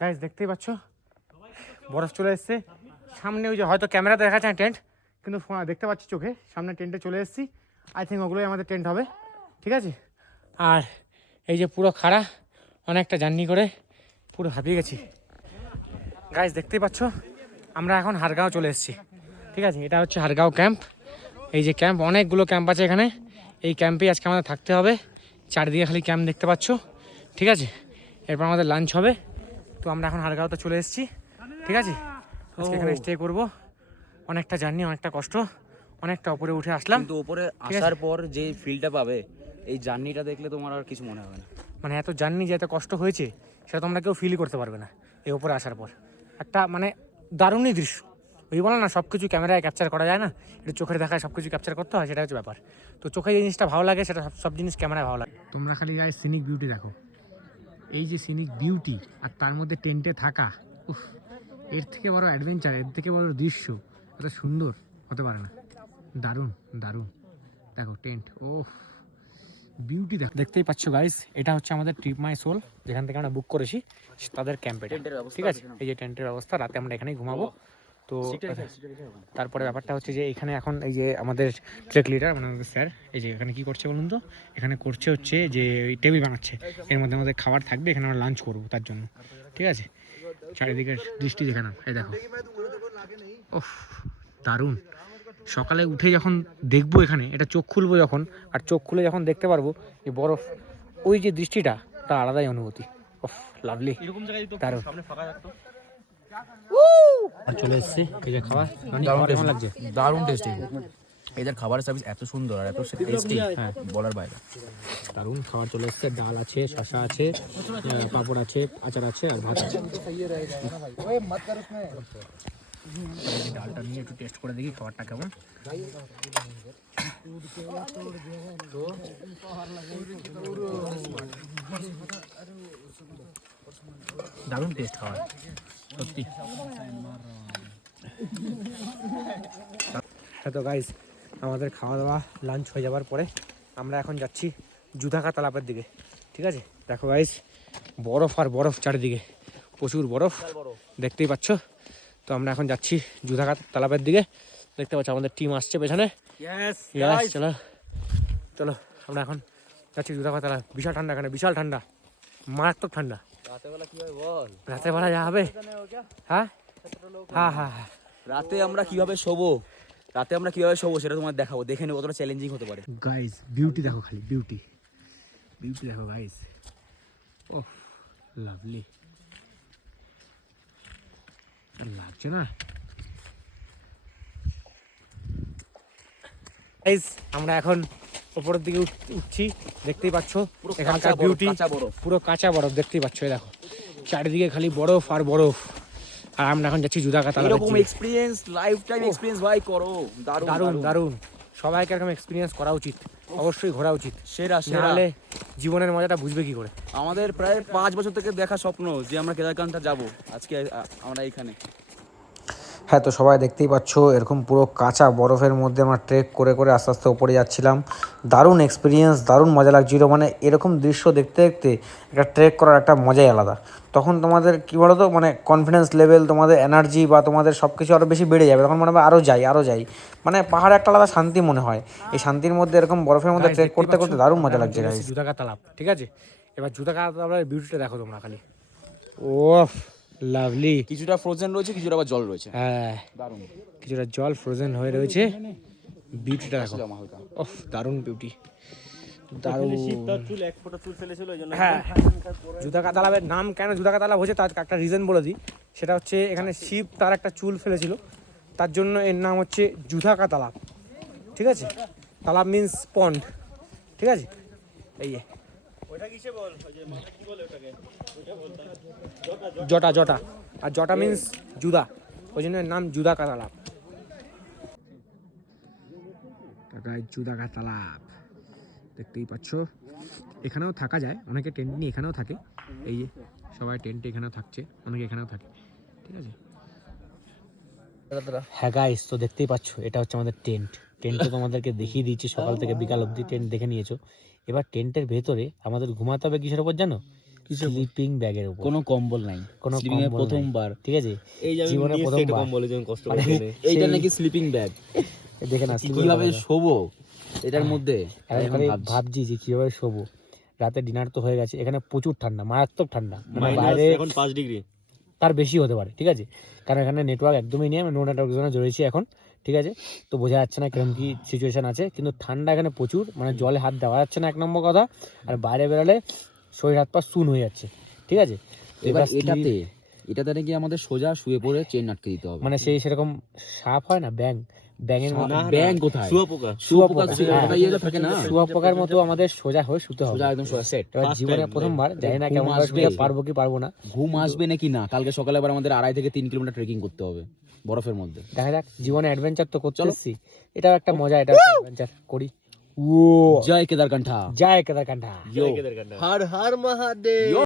Guys দেখতেই পাচ্ছ বরফ চলে এসছে সামনে। ওই যে হয়তো ক্যামেরাতে দেখাচ্ছে না টেন্ট, কিন্তু দেখতে পাচ্ছি চোখে সামনে টেন্টে চলে এসেছি। আই থিঙ্ক ওগুলোই আমাদের টেন্ট হবে, ঠিক আছে। আর এই যে পুরো খাড়া অনেকটা জার্নি করে পুরো হাঁপিয়ে গেছি। গাইস দেখতেই পাচ্ছ আমরা এখন হারগাঁও চলে এসেছি, ঠিক আছে। এটা হচ্ছে হারগাঁও ক্যাম্প। এই যে ক্যাম্প, অনেকগুলো ক্যাম্প আছে এখানে। এই ক্যাম্পেই আজকে আমাদের থাকতে হবে। চারিদিকে খালি ক্যাম্প দেখতে পাচ্ছ, ঠিক আছে। এরপর আমাদের লাঞ্চ হবে। তো আমরা এখন হারগাঁওতে চলে এসেছি, ঠিক আছে। আজকে এখানে স্টে করবো। অনেকটা জার্নি, অনেকটা কষ্ট, অনেকটা উপরে উঠে আসলাম। কিন্তু উপরে আসার পর যে ফিলটা পাবে, এই জার্নিটা দেখলে তোমার আর কিছু মনে হবে না। মানে এত জার্নি যে এত কষ্ট হয়েছে সেটা তোমরা কেউ ফিলই করতে পারবে না এই উপরে আসার পর। একটা মানে দারুণই দৃশ্য। ওই বলো না সব কিছু ক্যামেরায় ক্যাপচার করা যায় না, একটু চোখের দেখায় সব কিছু ক্যাপচার করতে হয়, সেটা হচ্ছে ব্যাপার। তো চোখে যে জিনিসটা ভালো লাগে সেটা সব জিনিস ক্যামেরায় ভালো লাগে। তোমরা খালি যাই সিনিক বিউটি দেখো, এই যে সিনিক বিউটি, আর তার মধ্যে টেন্টে থাকা, উফ, এর থেকে বড় অ্যাডভেঞ্চার, এর থেকে বড় দৃশ্য এত সুন্দর হতে পারে না। দারুণ দারুণ। দেখো টেন্ট, ওফ, বিউটি দেখো। দেখতেই পাচ্ছ গাইস, এটা হচ্ছে আমাদের ট্রিপ মাই সোল, যেখান থেকে আমরা বুক করেছি তাদের ক্যাম্পে, ঠিক আছে। এই যে টেন্টের অবস্থা, রাতে আমরা এখানেই ঘুমাবো। তো তারপরে ব্যাপারটা হচ্ছে যে এখানে এখন এই যে আমাদের ট্রেক লিডার মানে আমাদের স্যার, এই যে এখানে কি করছে বলুন তো, এখানে করছে হচ্ছে যে ওই টেবিল বানাচ্ছে, এর মধ্যে আমাদের খাবার থাকবে, এখানে আমরা লাঞ্চ করবো তার জন্য, ঠিক আছে। চারিদিকের দৃষ্টি দেখে নাও, এই দেখো, ওফ দারুণ। সকালে উঠে যখন দেখবো এখানে, এটা চোখ খুলবো যখন, আর চোখ খুলে যখন দেখতে পারবো এই বরফ, ওই যে দৃষ্টিটা, তা আলাদাই অনুভূতি। ওফ লাভলি, দারুণ। চলে এসেছি, এই যে খাবার, কেমন লাগছে? দারুণ টেস্টি। এদের খাবারের সার্ভিস এত সুন্দর আর এত টেস্টি, হ্যাঁ বলার বাইরে। দারুণ খাবার চলে এসছে। ডাল আছে, শসা আছে, পাঁপড় আছে, আচার আছে, আর ভাত আছে। ডালটা নিয়ে একটু টেস্ট করে দেখি খাবারটা কেমন। দারুণ টেস্ট খাবার সত্যি। হ্যাঁ তো গাইস, আমাদের খাওয়া দাওয়া লাঞ্চ হয়ে যাওয়ার পরে আমরা এখন যাচ্ছি জুদাকা তালাপের দিকে, ঠিক আছে। দেখো গাইস, বরফ আর বরফ চারিদিকে, প্রচুর বরফ দেখতেই পাচ্ছ। তো আমরা এখন যাচ্ছি জুদাকা তালাপের দিকে। দেখতে পাচ্ছ আমাদের টিম আসছে পেছনে। চলো চলো, আমরা এখন যাচ্ছি জুদাকা তালাপ। বিশাল ঠান্ডা এখানে, বিশাল ঠান্ডা, মারাত্মক ঠান্ডা। রাতের বেলা যা হবে, হ্যাঁ হ্যাঁ হ্যাঁ হ্যাঁ। রাতে আমরা কিভাবে শোবো সেটা তোমার দেখাবো, দেখে নেবো কতটা চ্যালেঞ্জিং হতে পারে। গাইস বিউটি দেখো, খালি বিউটি, বিউটি দেখো গাইস, ওহ লাভলি লাগছে না গাইস। আমরা এখন উপরের দিকে উঠছি, দেখতেই পাচ্ছ এখানকার বিউটি, পুরো কাঁচা বরফ দেখতেই পাচ্ছ। এই দেখো চারিদিকে খালি বরফ আর বরফ। আর আমরা এখন যাচ্ছি জুদাকা তালাপ। এরকম এক্সপেরিয়েন্স, লাইফ টাইম এক্সপেরিয়েন্স ভাই করো। দারুণ দারুণ, সবাইকে এরকম এক্সপিরিয়েন্স করা উচিত, অবশ্যই ঘোরা উচিত। সেরা নাহলে জীবনের মজাটা বুঝবে কি করে। আমাদের প্রায় 5 বছর থেকে দেখা স্বপ্ন যে আমরা কেদারকান্থা যাব, আজকে আমরা এখানে। হ্যাঁ, তো সবাই দেখতেই পাচ্ছ এরকম পুরো কাঁচা বরফের মধ্যে আমরা ট্রেক করে করে আস্তে আস্তে ওপরে যাচ্ছিলাম। দারুণ এক্সপিরিয়েন্স, দারুণ মজা লাগছিলো। মানে এরকম দৃশ্য দেখতে দেখতে একটা ট্রেক করার একটা মজাই আলাদা। তখন তোমাদের কী বলো তো, মানে কনফিডেন্স লেভেল, তোমাদের এনার্জি বা তোমাদের সব কিছু আরও বেশি বেড়ে যাবে। তখন মনে হবে আরও যাই। মানে পাহাড়ে একটা আলাদা শান্তি মনে হয়। এই শান্তির মধ্যে এরকম বরফের মধ্যে ট্রেক করতে করতে দারুণ মজা লাগছে গাইস। জুদাকা তালাব, ঠিক আছে। এবার জুদাকা তালাবের বিউটিটা দেখো তোমরা খালি, ওফ লাভলি। কিছুটা ফ্রোজেন রয়েছে, কিছুটা আবার জল রয়েছে। হ্যাঁ দারুণ, কিছুটা জল ফ্রোজেন হয়ে রয়েছে। বিউটিটা দেখো, ওফ দারুণ বিউটি, দারুণ। হ্যাঁ, জুদাকা তালাবের নাম কেন জুদাকা তালাব হয়েছে তার একটা রিজন বলে দিই। সেটা হচ্ছে এখানে শিব তার একটা চুল ফেলেছিল, তার জন্য এর নাম হচ্ছে জুদাকা তালাব, ঠিক আছে। তালাব মিন্স পন্ড, ঠিক আছে। এই জটা জটা, আর জটা মিন্স জুদা, ওই জন্য নাম জুদাকা তালাব। জুদাকা তালাব দেখতেই পাচ্ছ, এখানেও থাকা যায়, অনেকে টেন্ট নিয়ে এখানেও থাকে। এই যে সবাই টেন্টে এখানেও থাকছে, অনেকে এখানেও থাকে, ঠিক আছে। হ্যাঁ গাইস, তো দেখতেই পাচ্ছ এটা হচ্ছে আমাদের টেন্ট। টেন্টে তোমাদেরকে দেখিয়ে দিচ্ছি সকাল থেকে বিকাল অবধি টেন্ট দেখে নিয়েছো। এবার টেন্টের ভেতরে আমাদের ঘুমাতে হবে কিসের উপর জানো? স্লিপিং ব্যাগের উপর কোনো কম্বল নাই, কোনো স্লিপিং এর কম্বল নাই। প্রথমবার। ঠিক আছে, এই যে আমি জীবনে নিয়ে প্রথমবার। সেটা কম্বলের জন্য কষ্ট মানে করে এইটা সেই- নাকি স্লিপিং ব্যাগ, দেখে না কিভাবে শোবো এটার মধ্যে আমি এখন ভাবছি। ভাবছি যে কিভাবে শোবো। রাতে ডিনার তো হয়ে গেছে, এখানে প্রচুর ঠান্ডা, মারাত্মক ঠান্ডা, মানে মাইনাস বাইরে এখন 5 ডিগ্রি। তার বেশি হতে পারে। ঠিক আছে, কারণ এখানে নেটওয়ার্ক একদমই নেই, আমি নো নেটওয়ার্ক জোনে জড়িয়েছি এখন। ঠিক আছে, তো বোঝা যাচ্ছে না কিরকম কি সিচুয়েশন আছে, কিন্তু ঠান্ডা এখানে প্রচুর, মানে জলে হাত দেওয়া যাচ্ছে না এক নম্বর কথা, আর বাইরে বেরোলে শরীর হাত পা শুন হয়ে যাচ্ছে। ঠিক আছে, এবার এবার এটাতে নাকি আমাদের সোজা শুয়ে পড়ে চেন আটকে দিতে হবে। মানে সেই সেরকম সাপ হয় না, ব্যাঙের মতো, ব্যাং কোথায়? শুয়োপোকা। শুয়োপোকা হ্যাঁ। ওটা ইয়েটা থাকে না, শুয়াপোকার মতো আমাদের সোজা হয়ে শুতে হবে। সোজা একদম সোজা সেট। এবার First জীবনে time, প্রথমবার, জানি না ঘুম কেমন আসবে। পারবো কি পারবো না, ঘুম আসবে নাকি না, কালকে সকালে আবার আমাদের 2.5 থেকে 3 কিলোমিটার ট্রেকিং করতে হবে বরফের মধ্যে। দেখা যাক। জীবনে অ্যাডভেঞ্চার তো করতে চলো। এসেছি, এটাও একটা মজা, এটা অ্যাডভেঞ্চার করি। ও জয় কেদারকান্ঠা। জয় কেদারকান্ঠা। Yo. হর হর মহাদেব।